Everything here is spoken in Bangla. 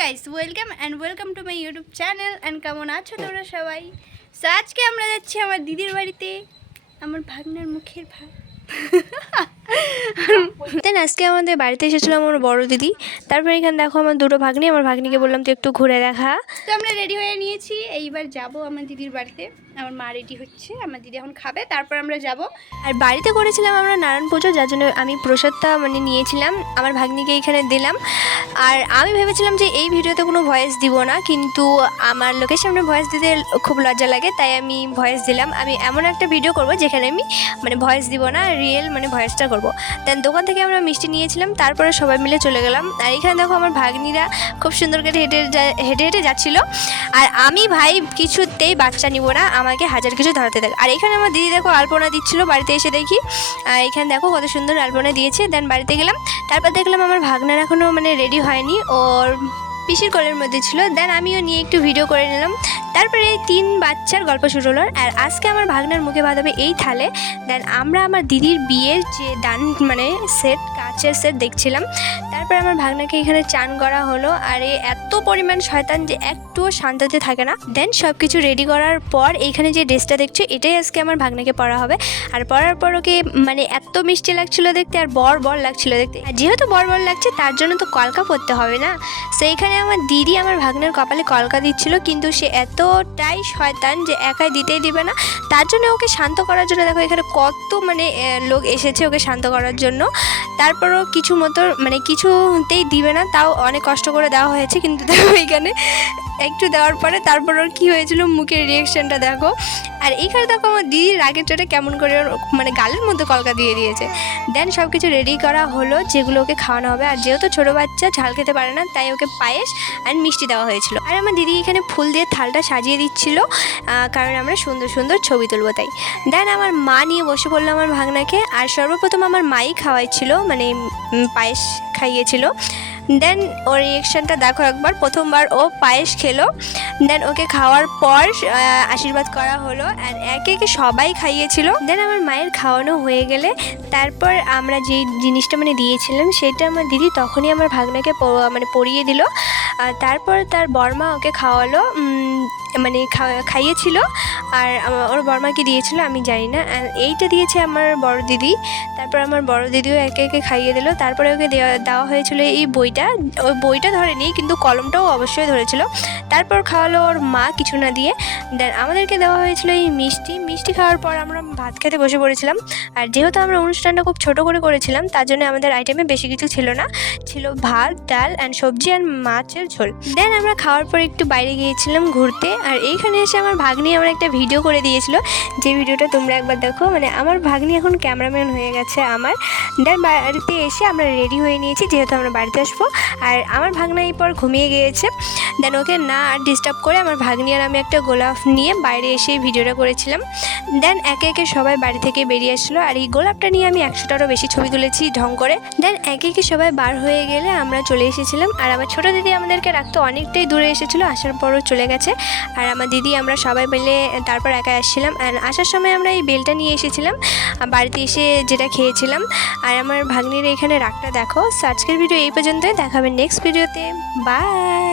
Guys welcome to my YouTube channel and কেমন আছো তোমরা সবাই। সো আজকে আমরা যাচ্ছি আমার দিদির বাড়িতে, আমার ভাগ্নার মুখের ভাগ। দেন আজকে আমাদের বাড়িতে এসেছিলো আমার বড় দিদি। তারপর এখানে দেখো আমার দুটো ভাগ্নি, আমার ভাগ্নিকে বললাম তো একটু ঘুরে দেখা। তো আমরা রেডি হয়ে নিয়েছি, এইবার যাব আমার দিদির বাড়িতে। আমার মা রেডি হচ্ছে, আমার দিদি এখন খাবে, তারপর আমরা যাব। আর বাড়িতে করেছিলাম আমরা নারায়ণ পুজো, যার জন্য আমি প্রসাদটা নিয়েছিলাম, আমার ভাগ্নিকে এখানে দিলাম। আর আমি ভেবেছিলাম যে এই ভিডিওতে কোনো ভয়েস দিব না, কিন্তু আমার লোকের সামনে ভয়েস দিতে খুব লজ্জা লাগে, তাই আমি ভয়েস দিলাম। আমি এমন একটা ভিডিও করব যেখানে আমি ভয়েস দিব না, রিয়েল ভয়েসটা করব। দেন দোকান থেকে আমরা মিষ্টি নিয়েছিলাম, তারপরে সবাই মিলে চলে গেলাম। আর এখানে দেখো আমার ভাগ্নিরা খুব সুন্দর করে হেঁটে হেঁটে যাচ্ছিল। আর আমি ভাই কিছুতেই বাচ্চা নিব না, আমাকে হাজার কিছু ধরাতে থাকে। আর এখানে আমার দিদি দেখো আলপনা দিচ্ছিল, বাড়িতে এসে দেখি এখানে দেখো কত সুন্দর আলপনা দিয়েছে। দেন বাড়িতে গেলাম, তারপর দেখলাম আমার ভাগ্নার এখনও রেডি হয়নি, ওর পিসির কোলের মধ্যে ছিল। দেন আমিও নিয়ে একটু ভিডিও করে নিলাম। তারপরে এই 3 বাচ্চার গল্প শুরু হলো। আর আজকে আমার ভাগ্নার মুখে বাঁধাবে এই থালে। দেন আমরা আমার দিদির বিয়ের যে দান সেট, কাচের সেট দেখছিলাম। তারপরে আমার ভাগ্নাকে এখানে চান করা হলো। আর এত পরিমাণ শয়তান যে একটুও শান্তিতে থাকে না। দেন সব কিছু রেডি করার পর এইখানে যে ড্রেসটা দেখছো, এটাই আজকে আমার ভাগ্নাকে পরা হবে। আর পরার পর ওকে এত মিষ্টি লাগছিল দেখতে, আর বর লাগছিল দেখতে। আর যেহেতু বর লাগছে তার জন্য তো কলকা পরতে হবে না। সো এখানে আমার দিদি আমার ভাগ্নার কপালে কলকা দিচ্ছিল, কিন্তু সে এতটাই শয়তান যে একাই দিতেই দিবে না। তার জন্য ওকে শান্ত করার জন্য দেখো এখানে কত লোক এসেছে ওকে শান্ত করার জন্য। তারপরও কিছু মতো কিছুতেই দিবে না, তাও অনেক কষ্ট করে দেওয়া হয়েছে। কিন্তু দেখো এখানে একটু দেওয়ার পরে তারপর ওর কী হয়েছিল, মুখের রিয়াকশানটা দেখো। আর এইখানে দেখো আমার দিদির রাগের চোটে কেমন করে ওর গালের মধ্যে কলকা দিয়ে দিয়েছে। দেন সব কিছু রেডি করা হলো, যেগুলো ওকে খাওয়ানো হবে। আর যেহেতু ছোটো বাচ্চা ঝাল খেতে পারে না, তাই ওকে পায়েস আর মিষ্টি দেওয়া হয়েছিল। আর আমার দিদি এখানে ফুল দিয়ে থালটা সাজিয়ে দিচ্ছিল, কারণ আমরা সুন্দর সুন্দর ছবি তুলবো তাই। দেন আমার মা নিয়ে বসে পড়লো আমার ভাগ্নাকে। আর সর্বপ্রথম আমার মাই খাওয়াইছিল, পায়েস খাইয়েছিল। দেন ওর রিয়েকশানটা দেখো একবার, প্রথমবার ও পায়েস খেলো। দেন ওকে খাওয়ার পর আশীর্বাদ করা হলো, আর একে একে সবাই খাইয়েছিল। দেন আমার মায়ের খাওয়ানো হয়ে গেলে তারপর আমরা যে জিনিসটা দিয়েছিলাম সেটা আমার দিদি তখনই আমার ভাগ্নাকে পরিয়ে দিল। আর তারপর তার বর্মা ওকে খাওয়ালো, খাইয়েছিল। আর ওর বর্মাকে দিয়েছিল আমি জানি না। আর এইটা দিয়েছে আমার বড় দিদি। তারপর আমার বড় দিদিও একে একে খাইয়ে দিল। তারপরে ওকে দেওয়া হয়েছিল এই বইটা। ওই বইটা ধরেনি, কিন্তু কলমটাও অবশ্যই ধরেছিল। তারপর খাওয়ালো ওর মা কিছু না দিয়ে। দেন আমাদেরকে দেওয়া হয়েছিল এই মিষ্টি খাওয়ার পর আমরা ভাত খেতে বসে পড়েছিলাম। আর যেহেতু আমরা অনুষ্ঠানটা খুব ছোট করে করেছিলাম, তার জন্য আমাদের আইটেমে বেশি কিছু ছিল না, ছিল ভাত, ডাল অ্যান্ড সবজি আর মাছের ঝোল। দেন আমরা খাওয়ার পর একটু বাইরে গিয়েছিলাম ঘুরতে। আর এইখানে এসে আমার ভাগ্নি আমার একটা ভিডিও করে দিয়েছিল, যে ভিডিওটা তোমরা একবার দেখো। আমার ভাগ্নি এখন ক্যামেরাম্যান হয়ে গেছে আমার। দেন বাড়িতে এসে আমরা রেডি হয়ে নিয়েছি, যেহেতু আমরা বাড়িতে আসবো। আর আমার ভাগ্না এই পর ঘুমিয়ে গিয়েছে। দেন ওকে না আর ডিস্টার্ব করে আমার ভাগ্নি আর আমি একটা গোলাপ নিয়ে বাইরে এসে ভিডিওটা করেছিলাম। দেন একে একে সবাই বাড়ি থেকে বেরিয়ে আসলো। আর এই গোলাপটা নিয়ে আমি 100টারও বেশি ছবি তুলেছি ঢং করে। দেন একে একে সবাই বার হয়ে গেলে আমরা চলে এসেছিলাম। আর আমার ছোটো দিদি আমাদেরকে রাখতে অনেকটাই দূরে এসেছিলো, আসার পরও চলে গেছে। আর আমার দিদি আমরা সবাই মিলে তারপর একা আসছিলাম। আর আসার সময় আমরা এই বেলটা নিয়ে এসেছিলাম, বাড়িতে এসে যেটা খেয়েছিলাম। আর আমার ভাগ্নির এখানে রাগটা দেখো। আজকের ভিডিও এই পর্যন্তই, দেখাবে নেক্সট ভিডিওতে। বাই।